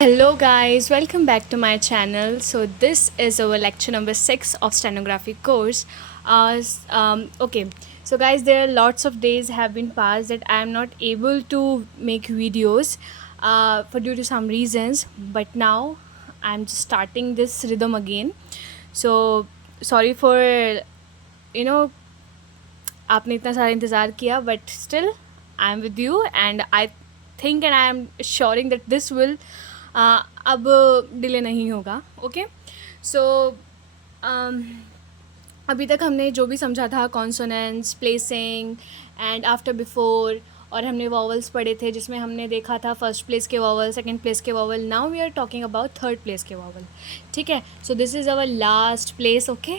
Hello guys, welcome back to my channel. So this is our lecture number 6 of stenography course. Okay, so guys, there are lots of days have been passed that I am not able to make videos for due to some reasons, but now I'm just starting this rhythm again. So sorry for you know आपने इतना सारा इंतज़ार किया, but still I am with you and I think and I am assuring that this will अब delay नहीं होगा. Okay, सो अभी तक हमने जो भी समझा था consonants, placing and after before, और हमने वॉवल्स पढ़े थे जिसमें हमने देखा था फर्स्ट प्लेस के वॉवल, सेकंड प्लेस के vowel. Now we are talking about third place के वॉवल. ठीक है, so this is our last place. Okay,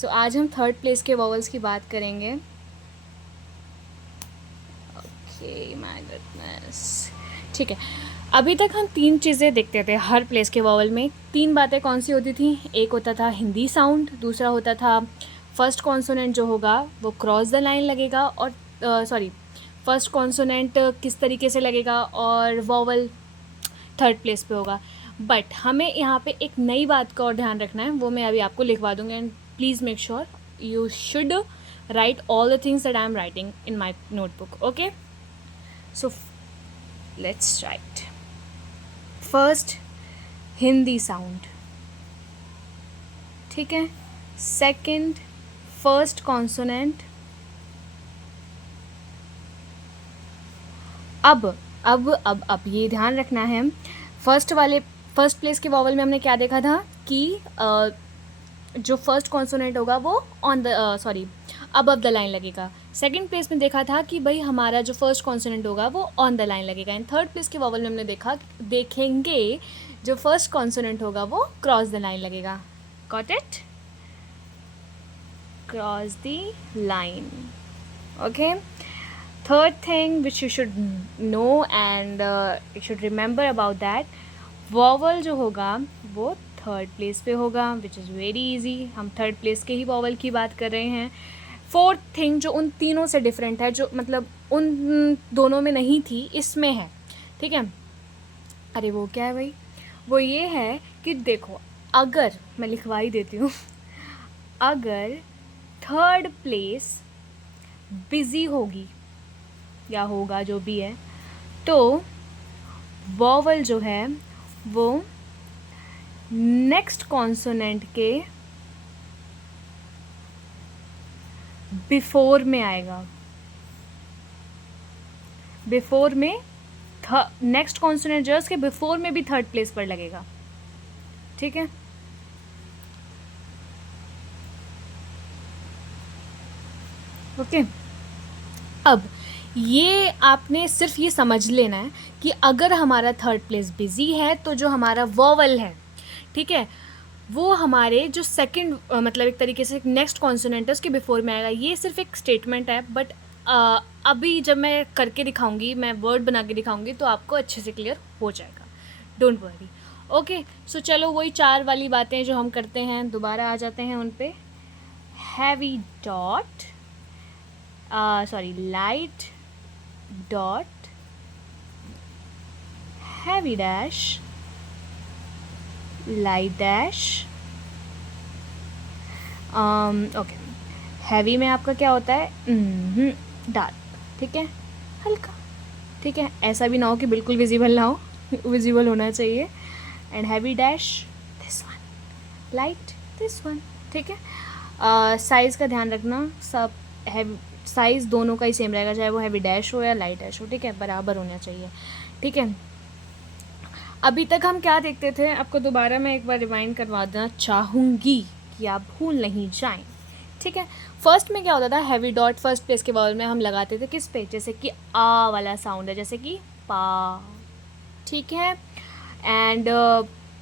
so आज हम थर्ड प्लेस के वॉवल्स की बात करेंगे. Okay my goodness. ठीक है, अभी तक हम तीन चीज़ें देखते थे हर प्लेस के वॉवल में. तीन बातें कौन सी होती थी? एक होता था हिंदी साउंड, दूसरा होता था फर्स्ट कॉन्सोनेंट जो होगा वो क्रॉस द लाइन लगेगा, और फर्स्ट कॉन्सोनेंट किस तरीके से लगेगा, और वॉवल थर्ड प्लेस पे होगा. बट हमें यहाँ पे एक नई बात का और ध्यान रखना है, वो मैं अभी आपको लिखवा दूँगी. And please make sure you should write all the things that I am writing in my notebook. Okay, so let's write. First Hindi sound, ठीक है. Second first consonant. अब ये ध्यान रखना है, फर्स्ट प्लेस के वॉवल में हमने क्या देखा था कि जो फर्स्ट कॉन्सोनेंट होगा वो अबव द लाइन लगेगा. सेकंड प्लेस में देखा था कि भाई हमारा जो फर्स्ट कॉन्सोनेंट होगा वो ऑन द लाइन लगेगा. एंड थर्ड प्लेस के वॉवल में हमने देखेंगे जो फर्स्ट कॉन्सोनेंट होगा वो क्रॉस द लाइन लगेगा. Got it? Cross the line. Okay, third thing which you should know and you should remember about that, vowel जो होगा वो थर्ड प्लेस पे होगा, which is very easy. हम थर्ड प्लेस के ही vowel की बात कर रहे हैं. फोर्थ थिंग जो उन तीनों से डिफरेंट है, जो मतलब उन दोनों में नहीं थी, इसमें है. ठीक है, अरे वो क्या है भाई? वो ये है कि देखो, अगर मैं लिखवा ही देती हूँ अगर थर्ड प्लेस बिजी होगी या होगा जो भी है, तो वॉवल जो है वो नेक्स्ट कॉन्सोनेंट के बिफोर में आएगा. बिफोर में नेक्स्ट कॉन्सोनेंट जो है उसके बिफोर में भी थर्ड प्लेस पर लगेगा. ठीक है, ओके. अब ये आपने सिर्फ ये समझ लेना है कि अगर हमारा थर्ड प्लेस बिजी है तो जो हमारा वॉवल है, ठीक है, वो हमारे जो सेकंड मतलब एक तरीके से नेक्स्ट कॉन्सोनेंट है उसके बिफोर में आएगा. ये सिर्फ एक स्टेटमेंट है, बट अभी जब मैं करके दिखाऊंगी, मैं वर्ड बना के दिखाऊंगी, तो आपको अच्छे से क्लियर हो जाएगा. Don't worry. ओके, सो चलो वही चार वाली बातें जो हम करते हैं दोबारा आ जाते हैं उन पे. Heavy dot, light dot, heavy dash, light dash. Okay, heavy में आपका क्या होता है? डार्क. ठीक है, हल्का. ठीक है, ऐसा भी ना हो कि बिल्कुल विजिबल ना हो, विजिबल होना चाहिए. And heavy dash this one, light this one. ठीक है, साइज़ का ध्यान रखना, सब हैवी साइज़ दोनों का ही सेम रहेगा, चाहे वो हैवी डैश हो या लाइट डैश हो. ठीक है, बराबर होना चाहिए. ठीक है, अभी तक हम क्या देखते थे, आपको दोबारा मैं एक बार रिमाइंड करवा देना चाहूँगी कि आप भूल नहीं जाएं. ठीक है, फर्स्ट में क्या होता था, हैवी डॉट फर्स्ट प्लेस के वॉवल में हम लगाते थे किस पे? जैसे कि आ वाला साउंड है, जैसे कि पा. ठीक है, एंड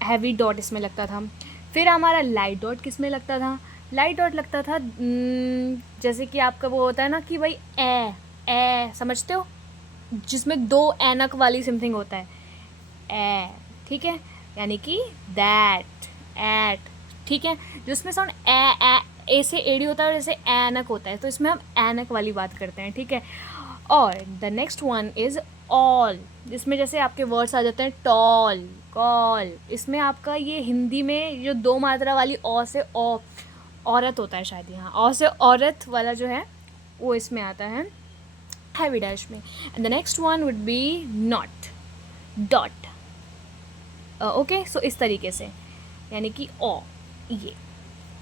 हैवी डॉट इसमें लगता था. फिर हमारा लाइट डॉट किस में लगता था? लाइट डॉट लगता था जैसे कि आपका वो होता है ना कि भाई ए समझते हो, जिसमें दो एनक वाली समथिंग होता है, ए. ठीक है, यानी कि दैट, एट. ठीक है, जिसमें साउंड ए से एडी होता है और जैसे एनक होता है, तो इसमें हम एनक वाली बात करते हैं. ठीक है, और the next one is all, जिसमें जैसे आपके वर्ड्स आ जाते हैं टॉल, कॉल, इसमें आपका ये हिंदी में जो 2 मात्रा वाली औ से औरत होता है शायद, यहाँ औ से औरत वाला जो है वो इसमें आता है हैवी डैश में. And the next one would be not, dot. Okay, so इस तरीके से, यानी कि ओ, ये.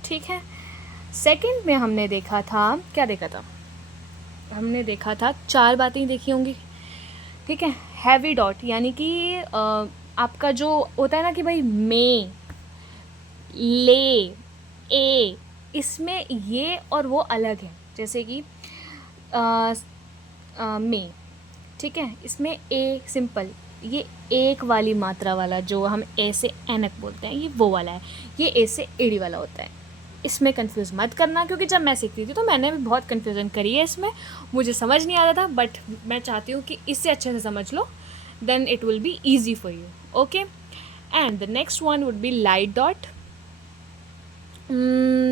ठीक है. सेकंड में हमने देखा था, क्या देखा था, हमने देखा था 4 बातें ही देखी होंगी. ठीक है. हैवी डॉट यानी कि आपका जो होता है ना कि भाई मे, ले, ए, इसमें ये और वो अलग है. जैसे कि मे, ठीक है, इसमें ए सिंपल, ये एक वाली मात्रा वाला जो हम ए से एनक बोलते हैं, ये वो वाला है. ये ए से एडी वाला होता है. इसमें कंफ्यूज मत करना, क्योंकि जब मैं सीखती थी तो मैंने भी बहुत कन्फ्यूज़न करी है इसमें, मुझे समझ नहीं आता था, बट मैं चाहती हूँ कि इससे अच्छे से समझ लो, then it will be easy for you. Okay. And the next one would be light dot.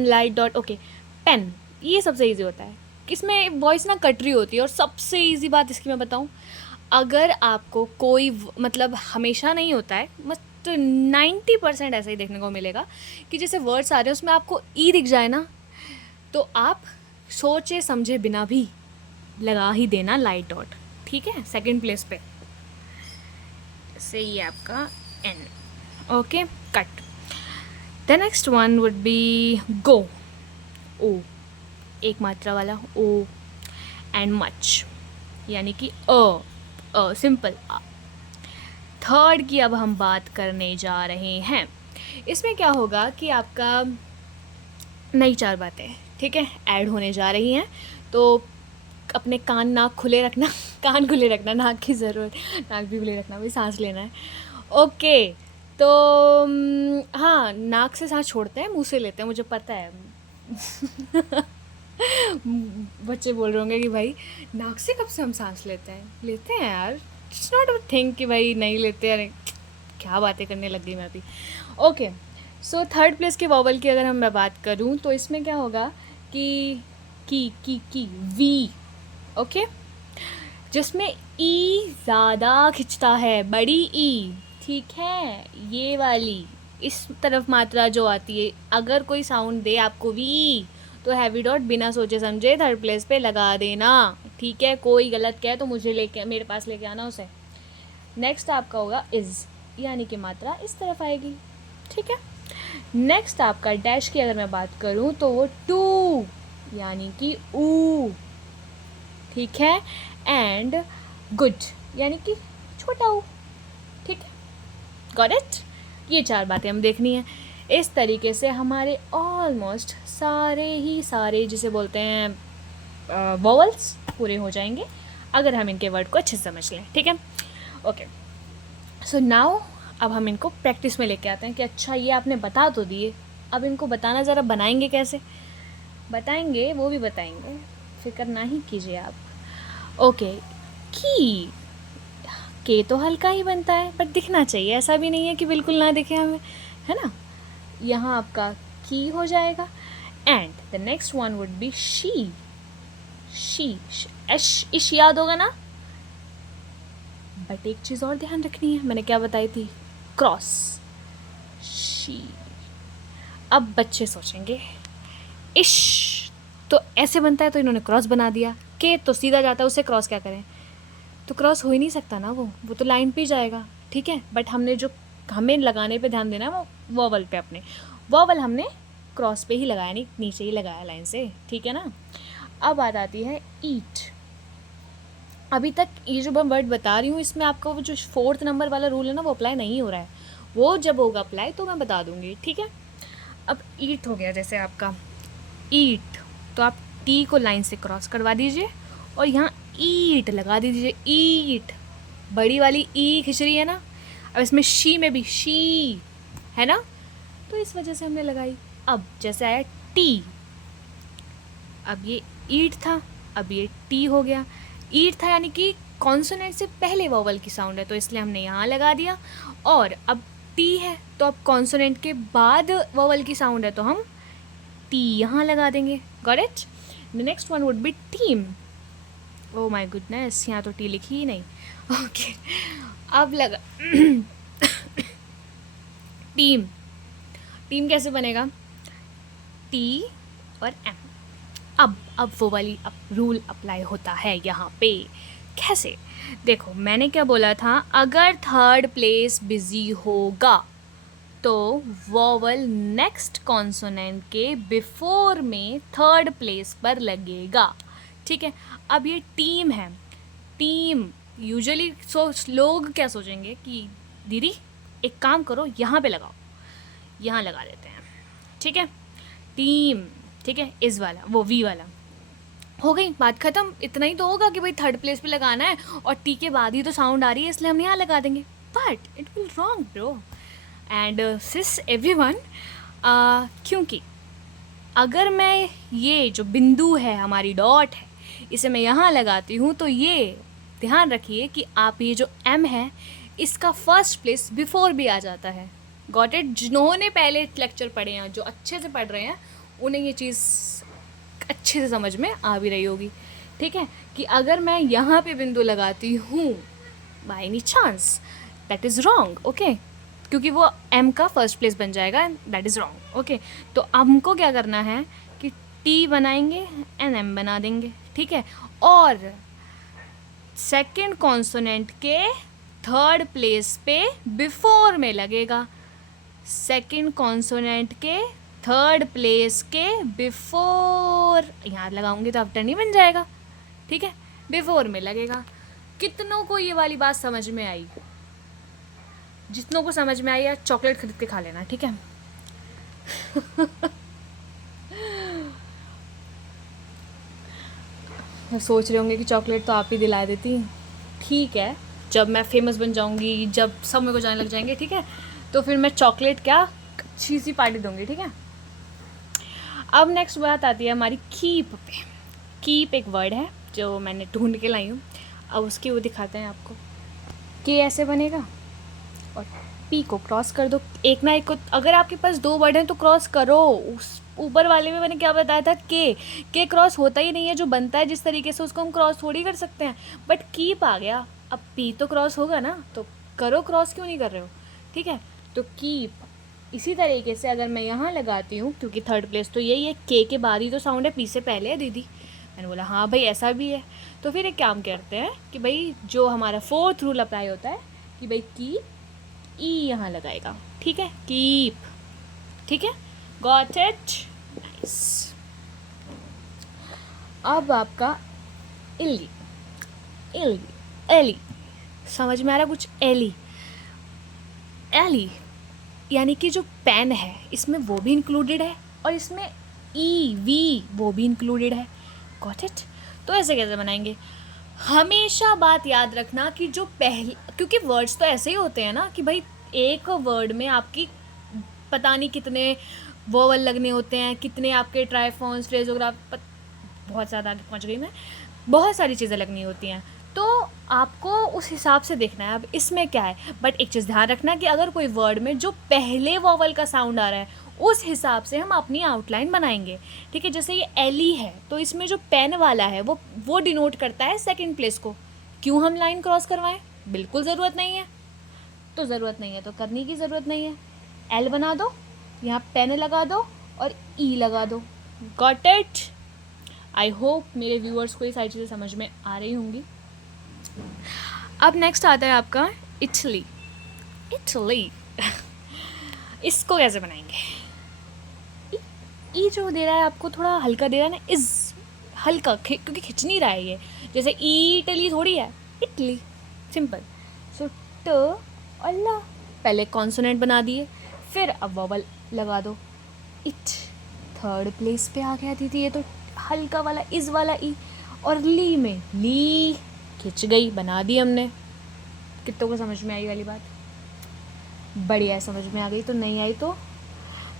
Light dot, okay. Pen, ये सबसे ईजी होता है. इसमें वॉइस ना कट रही होती है. और सबसे ईजी बात इसकी मैं बताऊँ, अगर आपको कोई मतलब हमेशा नहीं होता है, मत 90% ऐसा ही देखने को मिलेगा कि जैसे वर्ड्स आ रहे हैं उसमें आपको ई दिख जाए ना, तो आप सोचे समझे बिना भी लगा ही देना लाइट डॉट. ठीक है. सेकंड प्लेस पे से ये आपका N. Okay. Cut. The next one would be go, O, एक मात्रा वाला ओ. एंड मच, यानी कि सिंपल आ. थर्ड की अब हम बात करने जा रहे हैं. इसमें क्या होगा कि आपका नई 4 बातें, ठीक है, ऐड होने जा रही हैं. तो अपने कान नाक खुले रखना. कान खुले रखना, नाक की ज़रूरत, नाक भी खुले रखना, भाई सांस लेना है. ओके. तो हाँ, नाक से सांस छोड़ते हैं, मुंह से लेते हैं, मुझे पता है. बच्चे बोल रहे होंगे कि भाई नाक से कब से हम सांस लेते हैं यार. इट्स नॉट अ थिंग कि भाई नहीं लेते. अरे क्या बातें करने लग गई मैं अभी. ओके. सो थर्ड प्लेस के वॉवल की अगर हम मैं बात करूँ तो इसमें क्या होगा कि की वी. ओके. जिसमें ई ज़्यादा खिंचता है, बड़ी ई. ठीक है. ये वाली इस तरफ मात्रा जो आती है, अगर कोई साउंड दे आपको वी, तो हैवी डॉट बिना सोचे समझे थर्ड प्लेस पे लगा देना. ठीक है. कोई गलत कहे तो मेरे पास लेके आना उसे. नेक्स्ट आपका होगा इज़, यानी कि मात्रा इस तरफ आएगी. ठीक है. नेक्स्ट आपका डैश की अगर मैं बात करूँ तो वो टू, यानी कि ऊ. ठीक है. एंड गुड, यानी कि छोटा ऊ. ठीक है. Got it. ये 4 बातें हम देखनी है. इस तरीके से हमारे ऑलमोस्ट सारे जिसे बोलते हैं वॉवल्स पूरे हो जाएंगे अगर हम इनके वर्ड को अच्छे से समझ लें. ठीक है. ओके. सो नाउ अब हम इनको प्रैक्टिस में लेके आते हैं कि अच्छा ये आपने बता तो दिए, अब इनको बताना ज़रा बनाएंगे कैसे. बताएंगे, वो भी बताएंगे, फिक्र ना ही कीजिए आप. ओके. की, के तो हल्का ही बनता है, पर दिखना चाहिए. ऐसा भी नहीं है कि बिल्कुल ना दिखे हमें, है ना. यहाँ आपका की हो जाएगा. And the next one would B she. इश याद होगा ना. बट एक चीज़ और ध्यान रखनी है, मैंने क्या बताई थी, क्रॉस. शी. अब बच्चे सोचेंगे इश तो ऐसे बनता है, तो इन्होंने क्रॉस बना दिया. के तो सीधा जाता है, उसे क्रॉस क्या करें. तो क्रॉस हो ही नहीं सकता ना, वो तो लाइन पे ही जाएगा. ठीक है. बट हमने जो हमें लगाने पे ध्यान देना है वो वॉवल पे. अपने वॉवल हमने क्रॉस पे ही लगाया, नहीं नीचे ही लगाया लाइन से. ठीक है ना. अब बात आती है ईट. अभी तक ये जो मैं वर्ड बता रही हूँ इसमें आपका वो जो 4th नंबर वाला रूल है ना, वो अप्लाई नहीं हो रहा है. वो जब होगा अप्लाई तो मैं बता दूँगी. ठीक है. अब ईट हो गया. जैसे आपका ईट, तो आप टी को लाइन से क्रॉस करवा दीजिए और यहाँ ईट लगा दीजिए. ईट, बड़ी वाली ई खिंच रही है ना. अब इसमें शी में भी शी है ना, तो इस वजह से हमने लगाई. अब जैसे आया टी, अब ये ईट था, अब ये टी हो गया. ईट था यानी कि कॉन्सोनेंट से पहले वॉवल की साउंड है, तो इसलिए हमने यहाँ लगा दिया. और अब टी है, तो अब कॉन्सोनेंट के बाद वॉवल की साउंड है, तो हम टी यहाँ लगा देंगे. Got it. The next one would B team. Oh my goodness, यहाँ तो टी लिखी ही नहीं. ओके, अब लगा टीम। टीम कैसे बनेगा? टी और एम। अब वो वाली अब रूल अप्लाई होता है यहाँ पे। कैसे? देखो, मैंने क्या बोला था, अगर थर्ड प्लेस बिजी होगा तो वोवल नेक्स्ट कॉन्सोनेंट के बिफोर में थर्ड प्लेस पर लगेगा। ठीक है, अब ये टीम है। टीम यूजुअली लोग क्या सोचेंगे कि दीदी एक काम करो, यहाँ पे लगाओ, यहाँ लगा देते हैं। ठीक है, टीम। ठीक है, इस वाला, वो वी वाला। हो गई बात ख़त्म। इतना ही तो होगा कि भाई थर्ड प्लेस पे लगाना है और टी के बाद ही तो साउंड आ रही है, इसलिए हम यहाँ लगा देंगे। But it will wrong bro and sis everyone, क्योंकि अगर मैं ये जो बिंदु है, हमारी डॉट है, इसे मैं यहाँ लगाती हूँ, तो ये ध्यान रखिए कि आप ये जो एम है इसका फर्स्ट प्लेस बिफोर भी आ जाता है। Got it? जिन्होंने पहले लेक्चर पढ़े हैं, जो अच्छे से पढ़ रहे हैं, उन्हें ये चीज़ अच्छे से समझ में आ भी रही होगी। ठीक है, कि अगर मैं यहाँ पे बिंदु लगाती हूँ by any chance, that is wrong. Okay, क्योंकि वो एम का फर्स्ट प्लेस बन जाएगा and that is wrong. Okay, तो हमको क्या करना है कि टी बनाएंगे एंड एम बना देंगे। ठीक है, और सेकेंड कॉन्सोनेंट के थर्ड प्लेस पे बिफोर में लगेगा। सेकेंड कॉन्सोनेंट के थर्ड प्लेस के बिफोर, यहाँ लगाऊंगी तो आफ्टर नहीं बन जाएगा। ठीक है, बिफोर में लगेगा। कितनों को ये वाली बात समझ में आई? जितनों को समझ में आई यार, चॉकलेट खरीद के खा लेना। ठीक है सोच रहे होंगे कि चॉकलेट तो आप ही दिला देती। ठीक है, जब मैं फेमस बन जाऊंगी, जब सब मेरे को जाने लग जाएंगे, ठीक है, तो फिर मैं चॉकलेट क्या अच्छी सी पार्टी दूंगी। ठीक है, अब नेक्स्ट बात आती है हमारी कीप पे। कीप एक वर्ड है जो मैंने ढूंढ के लाई हूँ। अब उसकी वो दिखाते हैं आपको। के ऐसे बनेगा और पी को क्रॉस कर दो। एक ना एक को, अगर आपके पास दो वर्ड हैं तो क्रॉस करो। उस ऊपर वाले में मैंने क्या बताया था, के क्रॉस होता ही नहीं है। जो बनता है जिस तरीके से, उसको हम क्रॉस थोड़ी कर सकते हैं। बट कीप आ गया, अब पी तो क्रॉस होगा ना, तो करो क्रॉस, क्यों नहीं कर रहे हो? ठीक है, तो कीप। इसी तरीके से अगर मैं यहाँ लगाती हूँ, क्योंकि थर्ड प्लेस तो यही है, के बाद ही तो साउंड है, पी से पहले है दीदी। मैंने बोला हाँ भाई ऐसा भी है। तो फिर एक काम करते हैं कि भाई जो हमारा फोर्थ रूल अप्लाई होता है कि भाई की ई यहाँ लगाएगा। ठीक है, कीप। ठीक है, गॉट इट? नाइस। अब आपका इली। इली, एली, समझ में आ रहा कुछ? एली, एली यानी कि जो पेन है इसमें वो भी इंक्लूडेड है और इसमें ई वी वो भी इंक्लूडेड है। Got it? तो ऐसे कैसे बनाएंगे? हमेशा बात याद रखना कि जो पहले, क्योंकि वर्ड्स तो ऐसे ही होते हैं ना कि भाई एक वर्ड में आपकी पता नहीं कितने वोवल लगने होते हैं, कितने आपके ट्राइफॉन्स, फ्रेजोग्राफ, बहुत ज़्यादा आगे पहुंच गई मैं, बहुत सारी चीज़ें लगनी होती हैं। तो आपको उस हिसाब से देखना है। अब इसमें क्या है, बट एक चीज़ ध्यान रखना कि अगर कोई वर्ड में जो पहले वोवल का साउंड आ रहा है उस हिसाब से हम अपनी आउटलाइन बनाएंगे। ठीक है, जैसे ये एली है तो इसमें जो पेन वाला है वो डिनोट करता है सेकंड प्लेस को। क्यों हम लाइन क्रॉस करवाएं? बिल्कुल ज़रूरत नहीं है। तो ज़रूरत नहीं है तो करने की ज़रूरत नहीं है। एल बना दो, यहाँ पेन लगा दो और ई लगा दो। Got it? आई होप मेरे व्यूअर्स को ये सारी चीज़ें समझ में आ रही होंगी। अब नेक्स्ट आता है आपका इटली। इटली इसको कैसे बनाएंगे? ई जो दे रहा है आपको थोड़ा हल्का दे रहा है ना, इज हल्का क्योंकि खिंच नहीं रहा है ये। जैसे इटली थोड़ी है, इटली सिंपल। सो ट और ला, पहले कॉन्सोनेंट बना दिए, फिर अब वोवल लगा दो। इट थर्ड प्लेस पे आ गया दीदी, ये तो हल्का वाला इज वाला ई। और ली में ली खिंच गई, बना दी हमने। कितनों को समझ में आई वाली बात? बढ़िया, समझ में आ गई। तो नहीं आई तो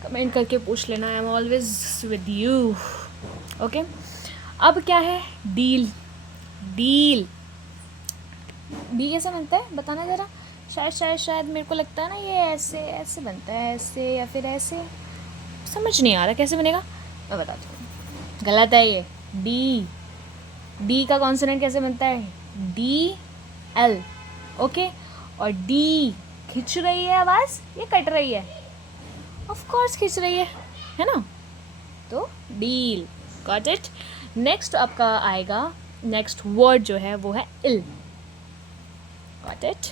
कमेंट करके पूछ लेना, I am always with you. Okay, अब क्या है? डील। डील डी कैसे बनता है बताना ज़रा। शायद मेरे को लगता है ना ये ऐसे ऐसे बनता है, ऐसे या फिर ऐसे, समझ नहीं आ रहा कैसे बनेगा। मैं बताती हूँ, गलत है ये। डी का कॉन्सोनेंट कैसे बनता है? D L. ओके। और डी, खिंच रही है आवाज़, ये कट रही है? ऑफ कोर्स खिंच रही है ना? तो डील, गॉट इट। नेक्स्ट आपका आएगा, नेक्स्ट वर्ड जो है वो है इल, गॉट इट।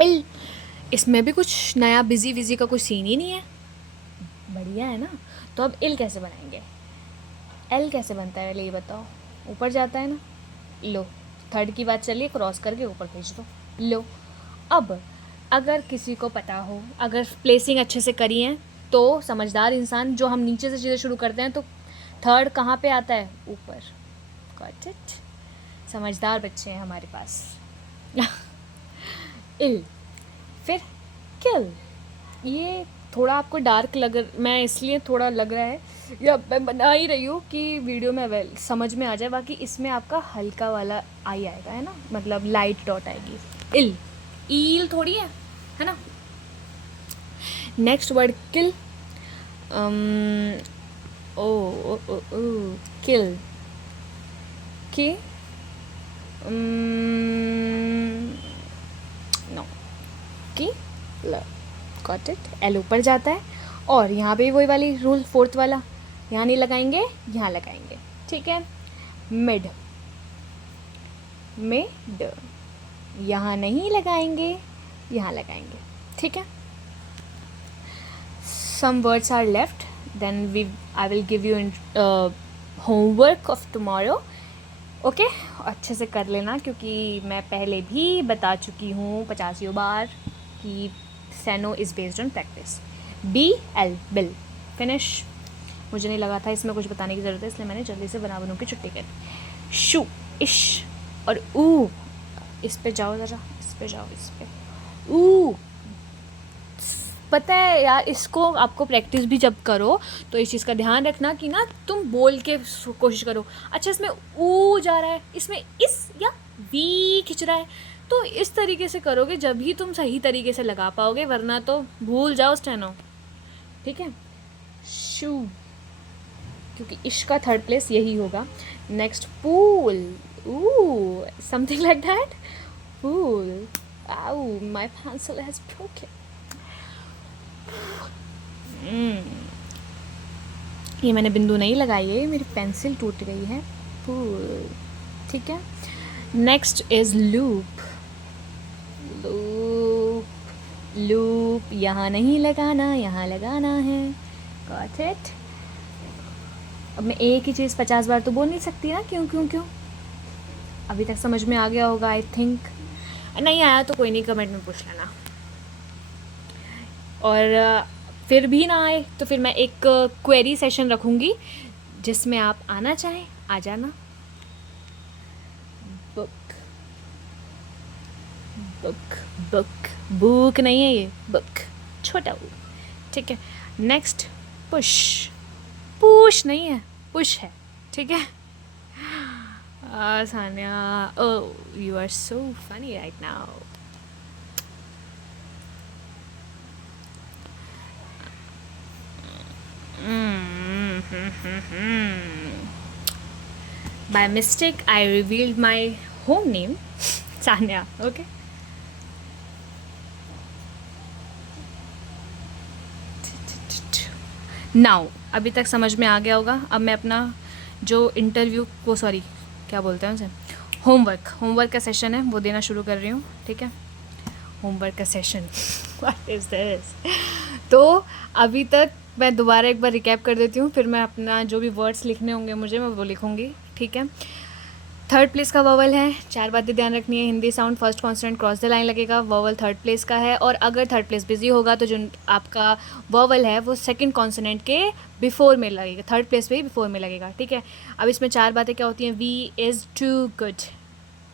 इल, इसमें भी कुछ नया बिजी विजी का कुछ सीन ही नहीं है, बढ़िया है ना। तो अब इल कैसे बनाएंगे? एल कैसे बनता है पहले ये बताओ। ऊपर जाता है ना, लो, थर्ड की बात चलिए, क्रॉस करके ऊपर खींच दो, लो। अब अगर किसी को पता हो, अगर प्लेसिंग अच्छे से करी है, तो समझदार इंसान, जो हम नीचे से चीज़ें शुरू करते हैं तो थर्ड कहाँ पे आता है? ऊपर, गॉट इट। समझदार बच्चे हैं हमारे पास। इल, फिर किल। ये थोड़ा आपको डार्क मैं इसलिए थोड़ा लग रहा है, या मैं बना ही रही हूँ कि वीडियो में समझ में आ जाए, बाकी इसमें आपका हल्का वाला आई आएगा, है ना, मतलब लाइट डॉट आएगी। इल, ईल थोड़ी है ना। नेक्स्ट वर्ड किल, ओ किल, के, नो, की, गॉट इट। एल ऊपर जाता है, और यहाँ पे वही वाली रूल, फोर्थ वाला, यहाँ नहीं लगाएंगे, यहाँ लगाएंगे, ठीक है। मिड, मिड, यहाँ नहीं लगाएंगे, यहाँ लगाएंगे, ठीक है। Some words are left, then I will give you homework of tomorrow, okay. अच्छे से कर लेना, क्योंकि मैं पहले भी बता चुकी हूँ 50 बार कि सेनो is based on practice. B L, bill, finish. मुझे नहीं लगा था इसमें कुछ बताने की ज़रूरत है, इसलिए मैंने जल्दी से बना के छुट्टी करी। शू, इश, और ऊ, इस पे जाओ ज़रा, इस पे जाओ, इस पे ऊ। पता है यार, इसको आपको प्रैक्टिस भी जब करो तो इस चीज़ का ध्यान रखना कि ना तुम बोल के कोशिश करो। अच्छा, इसमें ऊ जा रहा है, इसमें इस या वी खिंच रहा है, तो इस तरीके से करोगे जब ही तुम सही तरीके से लगा पाओगे, वरना तो भूल जाओ स्टेनो, ठीक है। शू, क्योंकि इश का थर्ड प्लेस यही होगा। नेक्स्ट पूल, ऊ, समथिंग लाइक दैट, पूल। आउ, माय पेंसिल हैज ब्रोकन। ये मैंने बिंदु नहीं लगाई है, मेरी पेंसिल टूट गई है। पूल, ठीक है। Next is loop, loop, loop, यहाँ नहीं लगाना, यहाँ लगाना है, गॉट इट। अब मैं एक ही चीज़ 50 बार तो बोल नहीं सकती ना, क्यों क्यों क्यों। अभी तक समझ में आ गया होगा आई थिंक, नहीं आया तो कोई नहीं, कमेंट में पूछ लेना। और फिर भी ना आए तो फिर मैं एक क्वेरी सेशन रखूँगी, जिसमें आप आना चाहें आ जाना। बुक, बुक, बुक, बुक नहीं है ये, बुक, छोटा बुक, ठीक है। नेक्स्ट पुश, पुश नहीं है, पुश है, ठीक है। Sania, oh you are so funny right now. By mistake, I revealed my home name, Sanya. Okay. Now, अभी तक समझ में आ गया होगा। अब मैं अपना जो इंटरव्यू को, सॉरी क्या बोलते हैं उसे, होमवर्क का सेशन है वो देना शुरू कर रही हूँ, ठीक है। होमवर्क का सेशन, व्हाट इज़ दिस। तो अभी तक मैं दोबारा एक बार रिकैप कर देती हूँ, फिर मैं अपना जो भी वर्ड्स लिखने होंगे मुझे, मैं वो लिखूँगी, ठीक है। थर्ड प्लेस का वॉवल है, 4 बातें ध्यान रखनी है। Hindi sound, first consonant cross the line लगेगा, वॉवल थर्ड प्लेस का है। और अगर थर्ड प्लेस बिजी होगा तो जो आपका वॉवल है वो सेकंड कॉन्सोनेंट के बिफोर में लगेगा, थर्ड प्लेस पे ही बिफोर में लगेगा, ठीक है। अब इसमें 4 बातें क्या होती हैं? We is too good,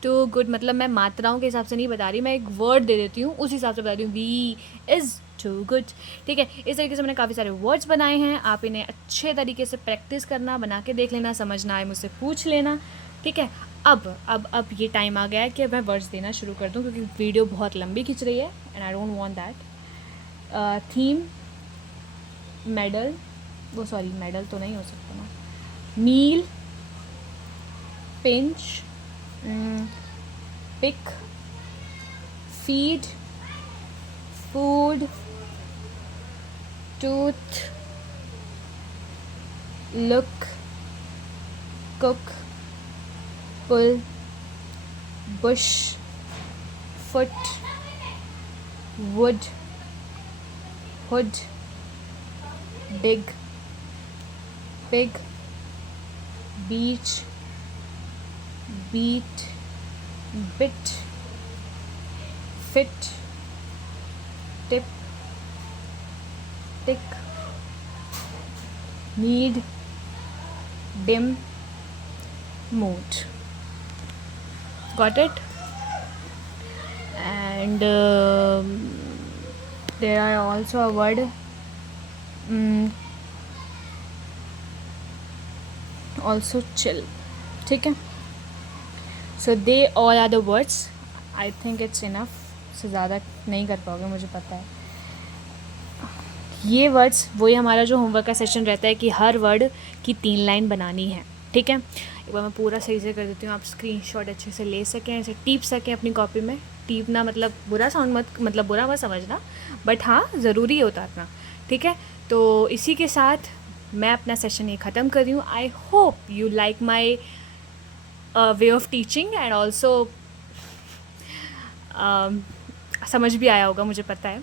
too good मतलब मैं मात्राओं के हिसाब से नहीं बता रही, मैं एक वर्ड दे देती हूँ उस हिसाब से बता रही हूँ, वी इज़ टू गुड, ठीक है। इस तरीके से मैंने काफ़ी सारे वर्ड्स बनाए हैं, आप इन्हें अच्छे तरीके से प्रैक्टिस करना, बना के देख लेना, समझना आए मुझसे पूछ लेना, ठीक है। अब ये टाइम आ गया है कि मैं वर्ड्स देना शुरू कर दूँ, क्योंकि वीडियो बहुत लंबी खिंच रही है and I don't want that. Theme, medal, वो सॉरी मेडल तो नहीं हो सकता ना, meal, pinch, pick, feed, food, tooth, look, cook, pull, bush, foot, wood, hood, dig, pig, beach, beat, bit, fit, tip, tick, need, dim, mood. Got it? And there are also a word also chill. ठीक है, so they all are the words. I think it's enough. से ज़्यादा नहीं कर पाओगे, मुझे पता है. ये वर्ड्स वही हमारा जो होमवर्क का सेशन रहता है कि हर वर्ड की 3 लाइन बनानी है. ठीक है, एक बार मैं पूरा सही से कर देती हूँ, आप स्क्रीनशॉट अच्छे से ले सकें, ऐसे टीप सकें अपनी कॉपी में. टीपना मतलब बुरा साउंड मत, मतलब बुरा मत समझना, बट हाँ ज़रूरी है उतारना. ठीक है, तो इसी के साथ मैं अपना सेशन ये ख़त्म कर रही हूँ. I hope you like my way of teaching and also समझ भी आया होगा, मुझे पता है,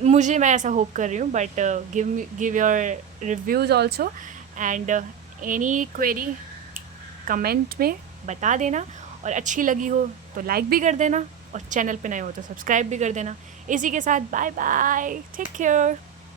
मैं ऐसा होप कर रही हूँ. But give your reviews also and any query comment में बता देना. और अच्छी लगी हो तो लाइक भी कर देना, और चैनल पे नए हो तो सब्सक्राइब भी कर देना. इसी के साथ बाय बाय, टेक केयर.